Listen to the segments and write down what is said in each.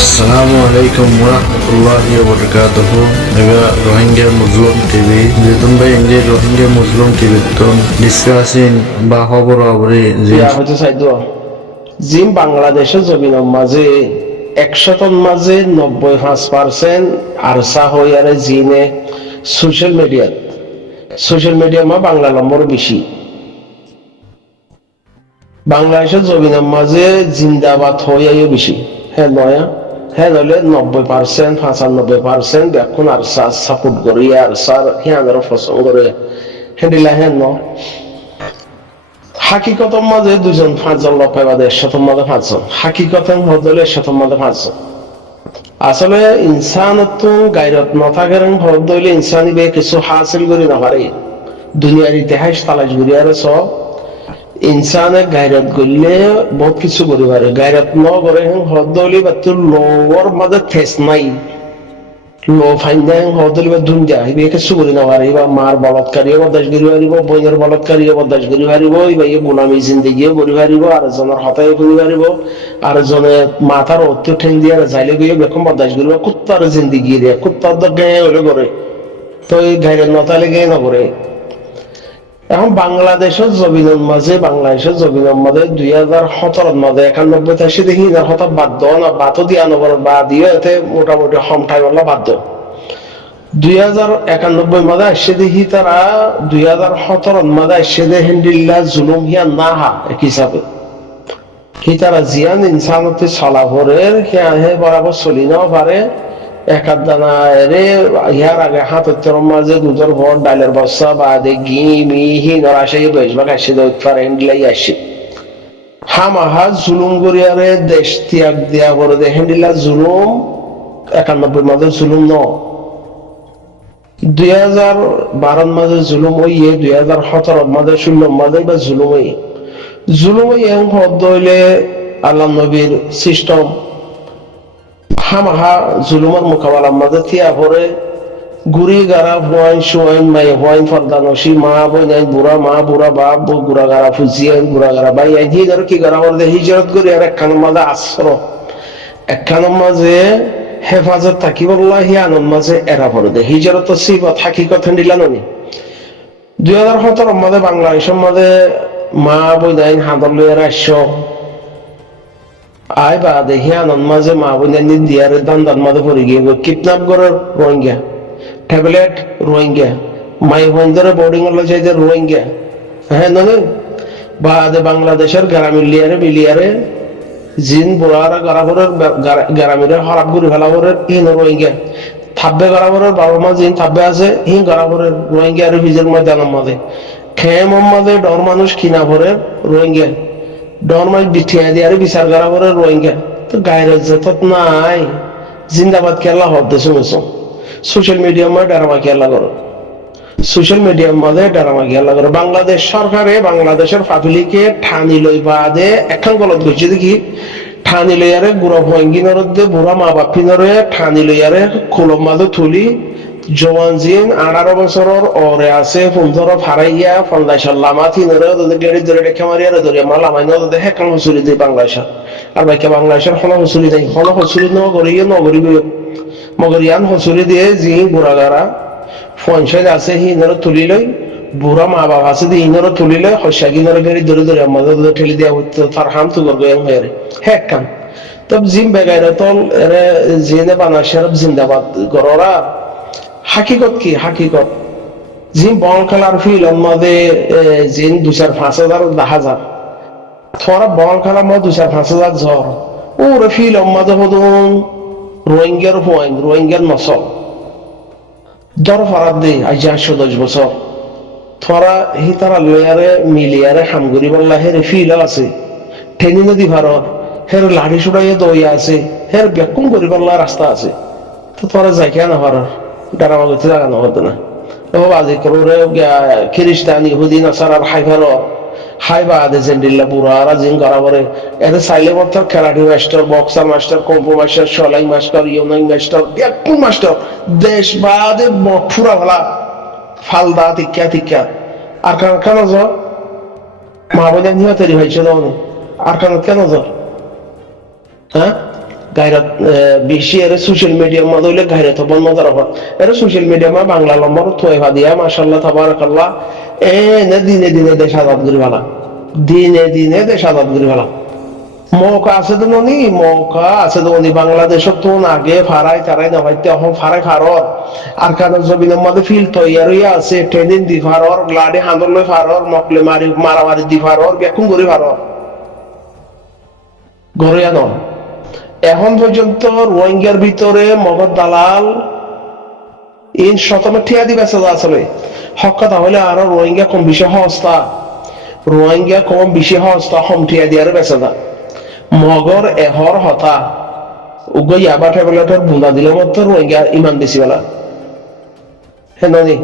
Assalamu alaikum warahmatullahi wabarakatuh. Ega Rohingya Muslim TV. Jitun bhai inge Rohingya Muslim TV ton discussing ba খবর abri ইয়া হচ্ছে Saeed gym বাংলাদেশের জমিনের মাঝে 100 মাঝে 95% ARSA হই আর জিনে সোশ্যাল মিডিয়া মা বাংলা নম্বর বেশি বাংলাদেশের জমিনের মাঝে জিন্দাবাদ হইয়াও বেশি হ্যাঁ নয়া হ্যাঁ হলে 90% 95% এখন আরসা সাপোর্ট করি আরসার হ্যাঁ পছন্দ করে হ্যাঁ হ্যাঁ ন হাকিকতের মাঝে দুজন পাঁচজন লোক পাইবা 100 মাঝে পাঁচজন হাকিকতের হলে 100 মাঝে পাঁচজন আসলে ইনসান তো গায়রত না থাকার হলে ইনসানি বে কিছু হাসিল করি না পারে দুনিয়ার ইতিহাস তালাশ করি আর সব ইনসানে গায়রত করলে বহুত কিছু করি পারে গায়রত ন করে হলে বা তোর লোর মাঝে ঠেস নাই লো ফাইন্দাং হদলি বা দুনিয়া ইবে কিছু করি না পারে বা মার বলৎকারীও বরদাশ করি পারিব বইয়ের বলৎকারীও বরদাশ করি পারিব ইবা গোলামি জিন্দেগিও করি পারিব আর জনের হতায় করি পারিব আর জনে মাথার অত্য ঠেং দিয়ে যাইলে গিয়ে বেকম বরদাশ করিব কুত্তার জিন্দেগি রে কুত্তার দগে হলে করে তো এই গাইরে নতালে গিয়ে না করে এখন বাংলাদেশের জমিনের মাঝে 2017 মাঝে 91 দেখি না হঠাৎ বাধ্য না বাতো দিয়া নগর বা দিয়ে এতে মোটামুটি হমঠাই বলা বাধ্য 2091 মাঝে আসছে দেখি তারা 2017 মাঝে আসছে দেখেন দিল্লা জুলুম হিয়া না হা এক হিসাবে কি তারা জিয়ান ইনসানতে চলা ভরের হে বরাবর চলি নাও পারে একাদ দানা রে ইয়ার আগে হাতের মাঝে দুধের ভর ডালের বস্তা বাদে ঘি মিহি নরাশে বেশভাগ আসে ফ্রেন্ডলাই আসে হামাহা জুলুম করিয়ারে দেশ ত্যাগ দিয়া করে দেখেন দিলা জুলুম 91 মাঝে জুলুম ন 2012 মাঝে জুলুম হইয়ে 2017 মাঝে 16 মাঝে বা জুলুম হইয়ে হদ হইলে আল্লাহ নবীর সিস্টেম হামাহা জুলুমের মোকাবেলার মাঝে থিয়া পরে গুড়ি গারা হুয়াইন শুয়াইন মাই হুয়াইন ফরদানসি মা বইনাই বুড়া মা বুড়া বাপ গুড়া গারা ফুজিয়াইন গুড়া গারা বাই আই হি ধর কি গারা বলতে হিজরত করি আর একখানের মাঝে একখানের মাঝে হেফাজত থাকি বললাহ হিয়ানোর মাঝে এরা পড়ে দে হিজরত সিবত হাকিকত দিলানো নি 2017 মাঝে বাংলাদেশের মাঝে মা বইনাইন হাঁদর লইয়ার আসছো আই বা দেখি আনন্দ মাঝে মা বোনের দিয়ারে দান্দার মাঝে পড়ে গিয়ে কিডন্যাপ করে রোহিঙ্গা ট্যাবলেট রোহিঙ্গা মাই বন্ধরে বোর্ডিং হলো চাইছে রোহিঙ্গা হ্যাঁ নয় বা বাংলাদেশের গ্রামীণ মিলিয়ারে জিন বুড়ারা গড়াবরের গ্রামীণে হরাপ ঘুরি ফেলাবরের ইন রোহিঙ্গা থাব্বে গড়াবরের বাবা মা জিন থাব্বে আছে হিন গড়াবরের রোহিঙ্গা আর ভিজের ময়দানের মাঝে খেয়ে মোহাম্মদে ডর মানুষ কিনা ভরের রোহিঙ্গা ডরমাই বিঠিয়া দিয়ে আর বিচার করা করে রোহিঙ্গা তো গায়ের যেত নাই জিন্দাবাদ খেলা হতে শুনেছ সোশ্যাল মিডিয়ার মধ্যে ডারামা খেলা করো সোশ্যাল মিডিয়ার মধ্যে ডারামা খেলা করো বাংলাদেশ সরকারে বাংলাদেশের পাবলিকে ঠানি লই বাদে এখন গলত করছে দেখি ঠানি লইয়ারে গুড়া ভয়ঙ্গিনর বুড়া মা বাপিনরে ঠানি লইয়ারে খোলম মাঝে তুলি জওয়ান জিন 18 বছরের ওরে আছে 15 ফারাইয়া 50 লামা তিনরে ওদের গাড়ি ধরে রেখে মারিয়া ধরে মালা মাইনো ওদের হেকান হসুলি দিয়ে বাংলাদেশ আর বাইকে বাংলাদেশের হন হসুলি নেই হন হসুলি নগরীয় মগরিয়ান হসুলি দিয়ে জি বুড়াগারা পঞ্চায়েত আছে হিনরে তুলি লই বুড়া মা বাবা আছে দিয়ে হিনরে তুলি লই হসাগিনরে গাড়ি ধরে ধরে আমাদের ঠেলি দেওয়া হতো তার হাম তো করবো হয়ে হেকান তব জিম বেগাইরা তল এরে জিনে বানাসের জিন্দাবাদ গররা হাকিকত কি হাকিকত জিম বল খেলার ফিল আমাদের জিন 2-5,000 10,000 থরা বল খেলা মা 2-5,000 ঝড় ওরে ফিল আমাদের হদুন রোহিঙ্গার নসল দর ফারাদ দে আজ 10 বছর থরা হি তারা লয়ারে মিলিয়ারে হামগুরি বললা হের ফিল আছে ঠেনি নদী ভারত হের লাঠি সুড়াইয়ে দই আছে হের ব্যাকুম করি বললা রাস্তা আছে তো থরা যাই কেন ভারত ডারামা করতে লাগানো হতো না ও বাজি করে খ্রিস্টান ইহুদি নাসারার হাইবা আদে জেন্ডিল্লা পুরা আর জিং করা পরে এতে সাইলে মত খেলাটি master boxer master compo master সলাই মাস্টার ইউনাইন মাস্টার একটু মাস্টার দেশ বাদে পুরা ভালা ফালদা টিকা আর কেন যা মা বোনের নিয়ে তৈরি হয়েছিল আর কেন যা হ্যাঁ গাইরত বেশি এর সোশ্যাল মিডিয়ার মধ্যে হইলে গাইরত বন মজার হন এর সোশ্যাল মিডিয়া মা বাংলা লম্বর থইবা দিয়া মাশাআল্লাহ তাবারাকাল্লাহ নে দিনে দিনে দেশ আজাদ করি ভালা দিনে দিনে দেশ আজাদ করি ভালা মৌকা আছে তো ননি মৌকা আছে তো ননি বাংলাদেশত তো আগে ফারাই তারাই না ভাইতে এখন ফারাই ফারর আর কারণ জমিনের মধ্যে ফিল তৈয়ার হইয়া আছে ট্রেনিং দি ফারর গ্লাডি হান্দর লই ফারর মকলে মারামারি দি ফারর বেকুম করি ফারর গড়িয়া নয় এখন পর্যন্ত রোহিঙ্গার ভিতরে মগজ দালাল ইন শতমে ঠিয়া দিবে আসলে হক কথা হলে আরো রোহিঙ্গা কম বেশি হস্তা রোহিঙ্গা কম বেশি হস্তা হম ঠিয়া দিয়ার বেসা মগর এহর হতা উগ্র ইয়াবা ট্যাবলেটের বুন্দা দিলে মতো রোহিঙ্গা ইমান বেশি বেলা হেনি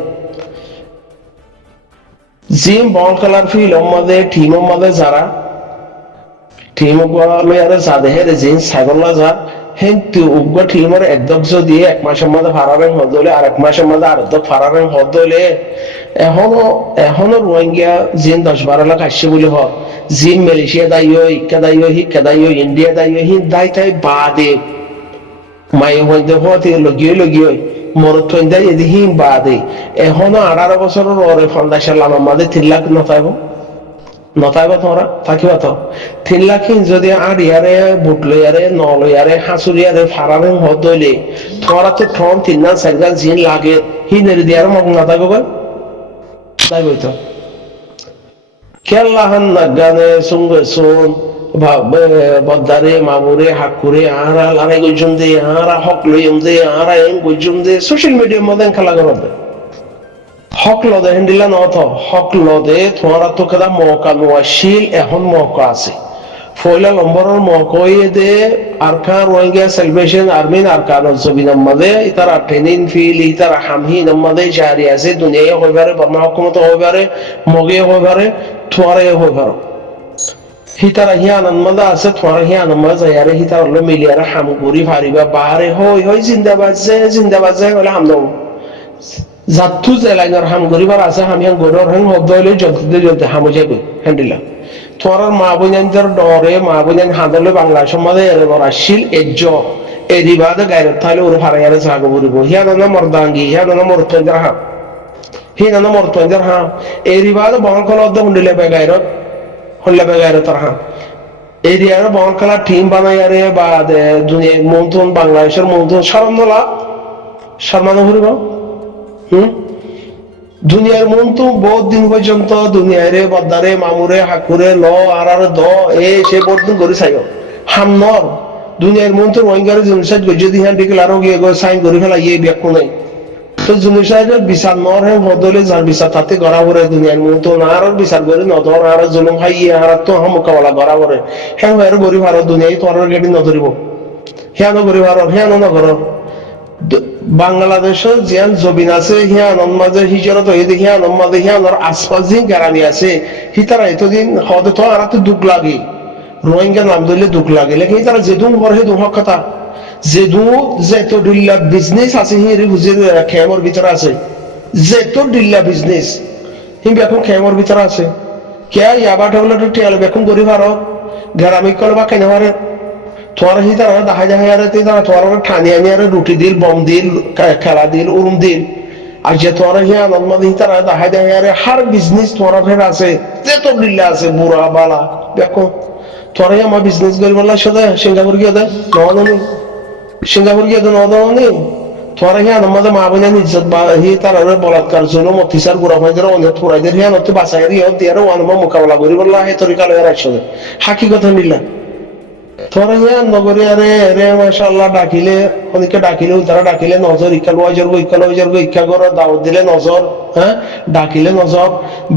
জিম বল খেলার ফিল মধ্যে টিম মধ্যে যারা টিম লয়ারে যাদে হেরে জিন সাইবল্লা যা হেন্তু উগ্র টিমের একদম যদি এক মাসের মধ্যে ফারারেন হদলে আর এক মাসের মধ্যে আর একদম ফারারেন হদলে এখনো রোহিঙ্গা জিন 10-12 লাখ আসছে বলে হয় জিন মালয়েশিয়া দায়ী ইক্কা দায়ী হিক্কা দায়ী ইন্ডিয়া দায়ী হি দায় তাই বাদে মায়ে হইতে হতে লগিয়ে মরত দায় এদি হিম বাদে এখনো 18 বছরের ওরে ফাউন্ডেশন লাম আমাদের 3 লাখ নতাইব তোমরা থাকিবা তো 3 লাখ যদি আর ইয়ারে বুট লইয়ারে ন লইয়ারে হাসুরিয়ারে ফারারে হদলে তোরা তো থন 3 না 4 গান জিন লাগে হিনের দিয়ার মগ নতাইব গো তাই বইতো কেল্লাহান নাগানে সঙ্গে সোন বদারে মামুরে হাকুরে আরা লারাই গজুম দে আরা হক লইম দে আরা এন গজুম দে সোশ্যাল মিডিয়ার মধ্যে খেলা করবে হক লদে হেন্ডিলা নত হক লদে তোমারা তো কেদা মৌকা নোয়াশীল এখন মৌকা আছে ফয়লা নম্বরের মৌকা দে আরকান রোহিঙ্গা সেলিব্রেশন আর্মিন আরকান জবিনার মধ্যে ইতারা ট্রেনিং ফিল ইতারা হামহিন মধ্যে জারি আছে দুনিয়ায় হইবারে বর্মা হুকুমত হইবারে মগে হইবারে তোমারা হইবার হিতারা হিয়ানন মধ্যে আছে তোমারা হিয়ানন মধ্যে যায়ারে হিতারা হলো মিলিয়ারে হামগুড়ি ফারিবা বাহারে হই জিন্দাবাদ যায় বলে হামদম জাতু জেলাইনার হাম গরিবার আছে হামিয়ান গরর হাম হদ্দ হইলে জ্বলতে হামো যাবে হ্যান্ডিলা তোমার মা বোনের ডরে মা বোনের হাঁদলে বাংলাদেশের মধ্যে আসছিল এজ্জ এদিবাদে গাইরত থাইলে ওরে ফারাইয়ারে জাগো বলিব হিয়ানা মর্দাঙ্গি হিয়ানা মরতঞ্জার হাম হিয়ানা মরতঞ্জার হাম এদিবাদে বঙ্গল অর্ধ হুন্ডিলে বেগাইরত হল্লে বেগাইরতর হাম এরিয়ার বঙ্গলা টিম বানাইয়ারে বা দুনিয়া মন্ত্রণ বাংলাদেশের মন্ত্রণ শরমলা শর্মানো ঘুরিব দুনিয়ার মন তো বহুত দিন পর্যন্ত দুনিয়ারে বদারে মামুরে হাকুরে ল আর দ সে বহুত দিন করে চাইব হামনর দুনিয়ার মন তো রোহিঙ্গার জুনিসাইড যদি হ্যাঁ ডিকেল আরো গিয়ে সাইন করে ফেলা ইয়ে ব্যাখ্যা নাই তো জুনিসাইডের বিচার নর হ্যাঁ বদলে যার বিচার তাতে গড়া ভরে দুনিয়ার মন তো না আর বিচার করে নদর আর জুলুম খাই আর তো হাম মোকাবেলা গড়া ভরে হ্যাঁ আর গরিব আর দুনিয়ায় তোর গেটি নধরিব হ্যাঁ গরিব আর হ্যাঁ নগর বাংলাদেশের জিয়ান জবিন আছে হিয়ানন মাঝে হিজরত হয়ে হিয়ানন মাঝে হিয়ানর আশপাশ দিন গারানি আছে হিতারা এতদিন হদে তো আর তো দুঃখ লাগে রোহিঙ্গা নাম দিলে দুঃখ লাগে লেকিন তারা যেদুম করে দুঃখ কথা যেদু যেত ডিল্লা বিজনেস আছে হিরে বুঝে খেমর ভিতরে আছে যেত ডিল্লা বিজনেস হি বেকুম খেমর ভিতরে আছে কে ইয়াবা ট্যাবলেট টিয়াল বেকুম গরিব আর গারামি কলবা কেনে পারে তোমার হি তারা দেখা যায় আর তারা তোমার ঠানি আনি আর রুটি দিল বম দিল খেলা দিল উরুম দিল আর যে তোমার হি আনন্দ হি তারা দেখা যায় আর হার বিজনেস তোমার ফের আছে যে তো দিল্লা আছে বুড়া বালা দেখো তোমার আমার বিজনেস করি বললা সাথে সিঙ্গাপুর গিয়ে দেয় ননি সিঙ্গাপুর গিয়ে ননি তোমার হি আনন্দ মা বোনের ইজ্জত বা হি তারা বলাৎকার জন্য মতিসার বুড়া ভাই যারা অনেক পুরাইদের হি আনন্দ বাঁচাই দিয়ে আর ওয়ান মোকাবেলা করি বললা হে তরিকা লয়ার একসাথে হাকি কথা নিলা তোরা ইয়া নগরে আরে রে মাশাআল্লাহ ডাকিলে অনেকে ডাকিলে তারা ডাকিলে নজর ইকাল ইক্কা করে দাওয়াত দিলে নজর হ্যাঁ ডাকিলে নজর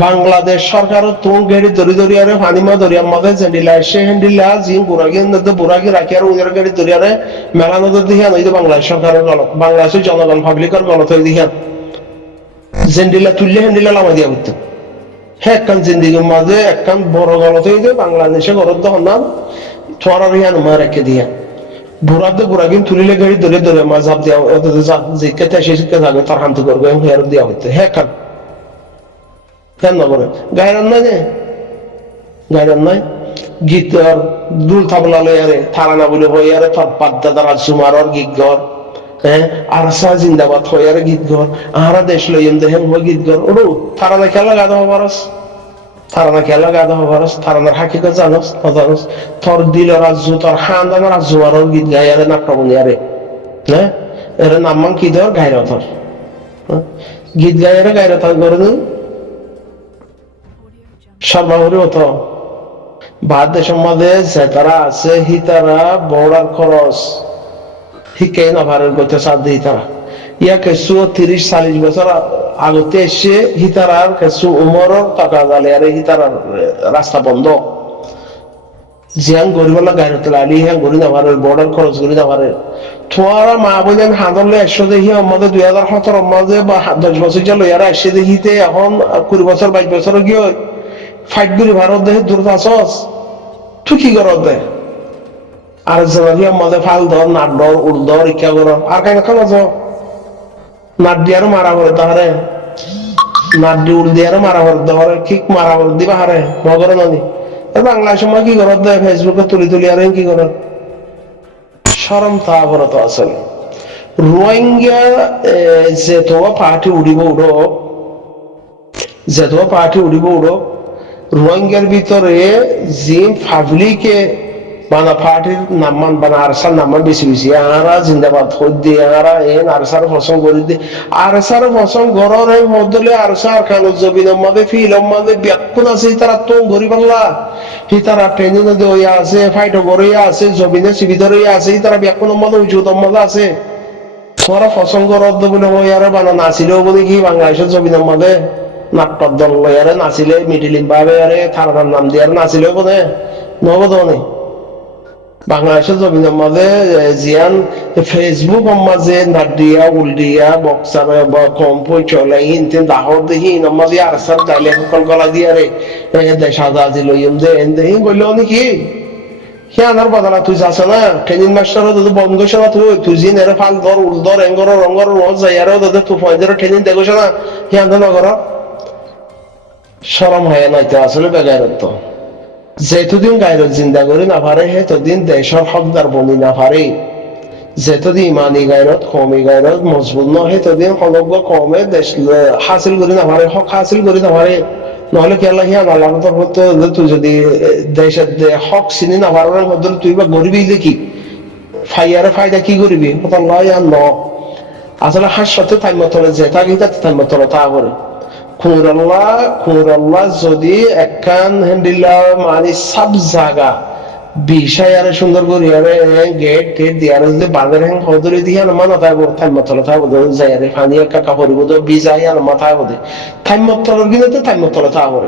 বাংলাদেশ সরকার তো গাড়ি ধরি আরে ফানিমা দরিয়া মধ্যে জেন্ডিলা এসে হেন্ডিলা জিন বুরাগি রাখি আর ওদের গাড়ি ধরি আরে মেলা নজর দিয়ে নই বাংলাদেশ সরকারের গলত বাংলাদেশের জনগণ পাবলিকের গলত হয়ে দিয়ে জেন্ডিলা তুললে হেন্ডিলা লামা দিয়া হইতো হ্যাঁ একখান জিন্দিগির মাঝে একখান বড় গলত হয়ে বাংলাদেশে গলত তখন না তোরা রিয়ান মা রেখে দিয়া বুড়াতে বুড়াগিন তুলিলে গাড়ি ধরে মা জাপ দেওয়া যে কেটে শিক্ষা থাকবে তার হান্ত করবে হেয়ার দেওয়া হইতে হ্যাঁ খান কেন না বলে গায়রান নাই গায়রান নাই গীতর দুল থাবলা লয়ারে থারানা বলে হইয়ারে তোর পাদ্দা দ্বারা সুমারর গীত ঘর হ্যাঁ আরসা জিন্দাবাদ হইয়ারে গীত ঘর আহারা দেশ লইম দেহেন হই গীত ঘর ওরু থারানা খেলা গাদা হবারস থারানা খেলা গাদা হবারস থারানার হাকিকত জানোস না জানোস তোর দিল রাজ্য তোর খানদান রাজ্য আর গীত গাইয়ারে নাট্যমনিয়ারে হ্যাঁ এর নাম্মান কি ধর গাইরা তোর গীত গাইয়ারে গাইরা তোর করে সর্বাহরি হতো ভারত দেশের মধ্যে যেতারা আছে হিতারা বড়ার খরচ শিকাই না ভারত করতে সাধ্য হিতারা ইয়া কিছু 30-40 বছর আগতে এসে হিতারার কিছু উমরের টাকা জালে আর হিতারার রাস্তা বন্ধ জিয়ান গরিবলা গাইরতে লালি হ্যাঁ গরি না ভারের বর্ডার খরচ গরি না ভারের তোমারা মা বলেন হাঁদলে 100 দেখি আমাদের 2017 মাঝে বা 10 বছর চলো ইয়ারা এসে দেখিতে এখন 20 বছর 22 বছর গিয়ে ফাইট করি ভারত দেহে দূর আসস তুই কি কর দে আর জানি আমাদের ফাল ধর নাট ধর উড় ধর ইচ্ছা কর আর কেন খাওয়া যাও নাট দিয়ারও মারা করে তাহারে নাট দি উড় দিয়ারও মারা করে তাহারে কিক মারা করে দিবা হারে মগর নানি বাংলা সময় কি কর দে ফেসবুকে তুলি আর কি কর শরম তা করে তো আসলে রোহিঙ্গা যে তো পার্টি উড়িব উড়ো যে তো পার্টি উড়িব উড়ো রোহিঙ্গার ভিতরে যে পাবলিকে বানা পার্টির নামান বানা আরসার নামান বেশি বেশি আরা জিন্দাবাদ হই দিয়ে আরা এন আরসার পছন্দ করে দিয়ে আরসার পছন্দ গরর এই হদলে আরসার খালো জবিনের মধ্যে ফিলম মধ্যে ব্যাকুন আছে তারা তো গরিবাল্লা তারা ট্রেনিং এ হইয়া আছে ফাইটো গড়িয়া আছে জবিনে শিবিধর হইয়া আছে তারা ব্যাকুন মধ্যে উঁচুতম মধ্যে আছে তোরা পছন্দ রদ্দ বলে হইয়ারে বানা নাচিলেও বলে কি বাংলাদেশের জবিনের মধ্যে নাট্যর দল লয়ারে নাচিলে মিডিলিং ভাবে আরে থানার নাম দিয়ে নাচিলেও বোধ নবদনে বাংলাদেশের জমিনের মাঝে জিয়ান ফেসবুক মাঝে নাডিয়া উল্ডিয়া বক্সার কম্পই চলে ইনতেন দাহর দেখি মাঝে আর সার দাইলে কল গলা দিয়ে রে দেশ আজাদি লইম দে এন দেখি বললো নাকি হে আনার বদলা তুই যাস না ট্রেনিং মাস্টার তো বন্ধ না তুই জিন এর ফাল ধর উল ধর এঙ্গর রঙ্গর রোজ যাইয়ারও তোদের তুই ফয়দের ট্রেনিং দেখোস না হে আন্দা নগর শরম হয় নাইতে আসলে বেগাইরত যেতদিন গাইরত জিন্দা করে না পারে সেতদিন দেশের হকদার বনি না পারে যেতদিন ইমানি গাইরত কমি গাইরত মজবুত নয় সেতদিন সমগ্র কমে দেশ হাসিল করে না পারে হক হাসিল করে না পারে নহলে কেলা হিয়া নালাগত হতো তুই যদি দেশের হক চিনি না পারার মধ্যে তুই বা গরিবই দেখি ফাইয়ারে ফায়দা কি করবি লয় আর ন আসলে হাস সাথে থাইমতলে যে থাকি তাতে থাইমতলে তা করে খুঁড়াল্লাহ যদি একখান হ্যান্ডিলা মানে সব জায়গা বিষয় আরে সুন্দর করি আরে গেট টেট দিয়ে যদি বাজার হ্যাং হদরে দিয়ে আর মানা থাকবো থাইমতলে থাকবো যাই আরে পানি একটা কাপড় বোধ বিজাই আর মাথা বোধ থাইমতলের কিনে তো থাইমতলে থাকবো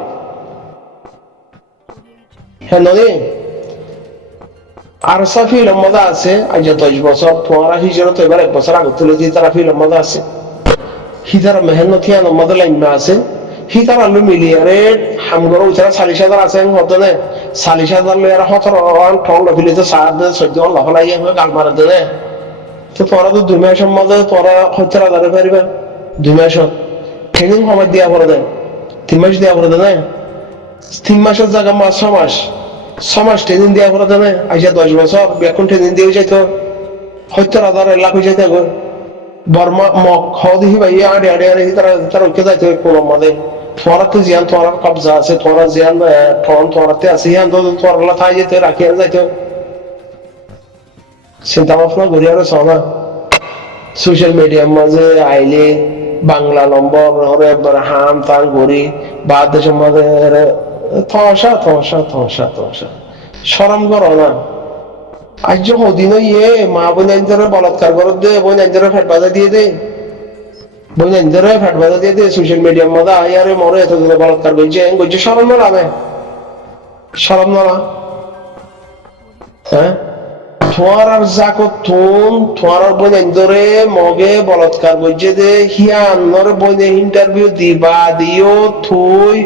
হ্যাঁ নদী আর সা ফিল্ম মজা আছে আজ 10 বছর তোমারা হিজরত এবার 1 বছর আগে তুলে দিয়ে তারা ফিল্ম মজা আছে হিতারা মেহনত হিয়ান মধ্যে লাইন আছে হিতার আলু মিলিয়ারে হামগর উচারা 40,000 আছে হতনে 40,000 লয়ার হতর অন ঠং লফিলে তো 14 লাখ লাগে গাল মারা দেনে তো তোরা তো 2 মাসের মধ্যে তোরা 70,000 পারিবা 2 মাস ট্রেনিং সময় দিয়া পড়ে দেয় 3 মাস দিয়া পড়ে দেয় 3 মাসের জায়গা 6 মাস 6 মাস ট্রেনিং দিয়া পড়ে দেয় আইসা 10 বছর বেকুন ট্রেনিং দিয়ে যাইতো 70,000 লাখ হয়ে যাইতে গো বর্মা মক হদি ভাই আড়ে আড়ে আড়ে তারা উঠে যাইতে কোন মধ্যে তোরাতে জিয়ান তোরার কবজা আছে তোরা জিয়ান তোরাতে আছে ইয়ান তো তোরা থাই যেতে রাখি যাইতে চিন্তা ভাবনা করি আর সোনা সোশ্যাল মিডিয়ার মাঝে আইলে বাংলা নম্বর হরে হাম তান করি বাদ দেশের মাঝে থসা শরম করো না আজ হদিন ইয়ে মা বোনের বলাৎকার করে দে বোনের ফ্যাট বাজা দিয়ে দে বোনের ফ্যাট বাজা দিয়ে দে সোশ্যাল মিডিয়ার মধ্যে আয়ারে মরে এত বলাৎকার করছে শরম না লাগে শরম না হ্যাঁ তোমার জাকতুন তোমার বোনের মগে বলাৎকার করছে দে হিয়ানোর বোনে ইন্টারভিউ দিবা দিও থুই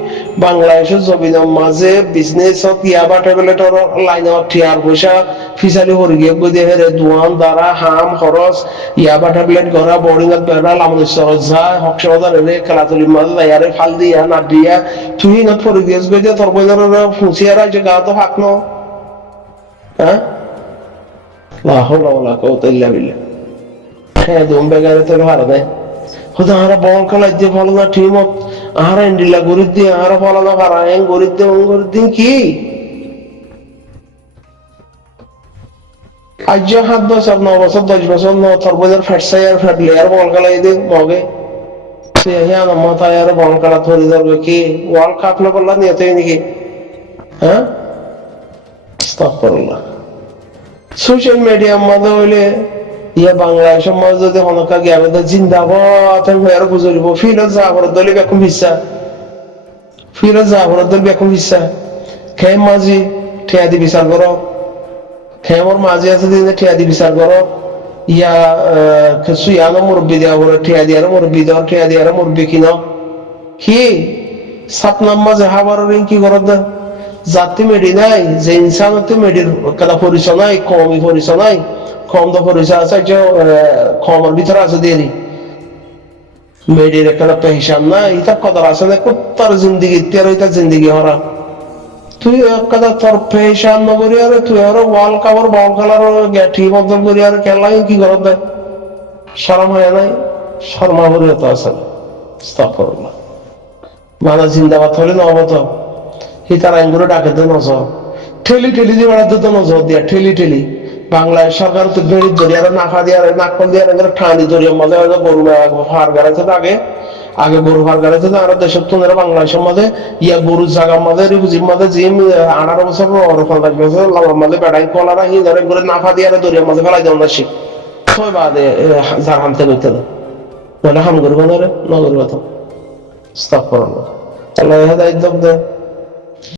বাংলাদেশের জমিনের মাঝে বিজনেস ইয়াবা ট্যাবলেটর লাইন টিয়ার পয়সা ফিসালি হরি গিয়ে গদি হেরে দুয়ান দ্বারা হাম খরচ ইয়াবা ট্যাবলেট গড়া বোর্ডিং এর বেড়া লামনেশ্বর যায় হকসমাদার রে খেলাতুলির মাঝে ইয়ারে ফাল দিয়া না দিয়া তুই না ফরি গিয়ে গদি তোর বোনের ফুসিয়ারা যে গা তো হাকনো হ্যাঁ লা হাওলা ওয়ালা কুওয়াতা ইল্লা বিল্লাহ হ্যাঁ দম বেগারে তো হারা দেয় হয়তো আহারা বল খেলা দিয়ে ভালো না ঠিমত আহারা ইন্ডিলা গরিব দিয়ে আহারা ভালো না পারা এন গরিব দিয়ে গরিব দিন কি আজ 7 বছর 9 বছর 10 বছর তোর বোঝার ফ্যাটসাই আর ফ্যাটলে আর বল খেলাই দে মগে সে হ্যাঁ মাথায় আর বল খেলা ধরে ধরবে কি ওয়ার্ল্ড কাপ না করলা নিয়ে তাই নাকি হ্যাঁ আস্তাগফিরুল্লাহ সোশ্যাল মিডিয়ার মধ্যে হইলে ইয়া বাংলাদেশের মধ্যে যদি হনকা গিয়ে জিন্দাবাদ আর গুজরিব ফিরত জাফর দলি বেকুম হিসা ফিরত জাফর দল বেকুম হিসা খেম মাঝি ঠিয়া দি বিচার করো খেমর মাঝি আছে দিনে ঠিয়া দি বিচার করো ইয়া সুয়ানো মুরব্বী দেওয়া বলে ঠিয়া দিয়ার মুরব্বী দেওয়া ঠিয়া দিয়ার মুরব্বী কিনো কি সাতনাম মাঝে হাবার রিং কি করো দা জাতি মেডি নাই যে ইনসানতে মেডির কাদা পরিচয় নাই কমই পরিচয় নাই কম তো পরিচয় আছে যে কমর ভিতরে আছে দিয়ে মেডির একটা পেশান নাই এটা কথা আছে না কুত্তার জিন্দিগি তেরো এটা জিন্দিগি হরা তুই একটা তোর পেশান নগরী আর তুই আর ওয়াল কাভার বল খেলার গ্যাঠি বদল করি আর খেলাই কি করত দেয় শরম হয় নাই শর্মাবরী তো আছে আস্তাগফিরুল্লাহ মানা জিন্দাবাদ হলে নহব তো হিতার আইনগুলো ডাকে তো নজর ঠেলি ঠেলি দিয়ে বেড়াতে তো নজর দিয়া ঠেলি ঠেলি বাংলাদেশ সরকার তো বেড়ি দরিয়ার নাফা দিয়ে নাকল দিয়ে ঠানি দরিয়ার মধ্যে গরু হার গাড়াইছে আগে আগে গরু হার গাড়াইছে আরো দেশের তুনের বাংলাদেশের মধ্যে ইয়া গরু জাগার মধ্যে রিপুজির মধ্যে জিম 18 বছর 50 বছর লাগার মধ্যে বেড়াই কলারা হি ধরে করে নাফা দিয়ে দরিয়ার মধ্যে ফেলাই দেওয়া শিখ ছয় বাদে যার হামতে নইতে বলে হাম করবো না রে নগর কথা স্টপ করো আল্লাহ হেদায়েত দেয়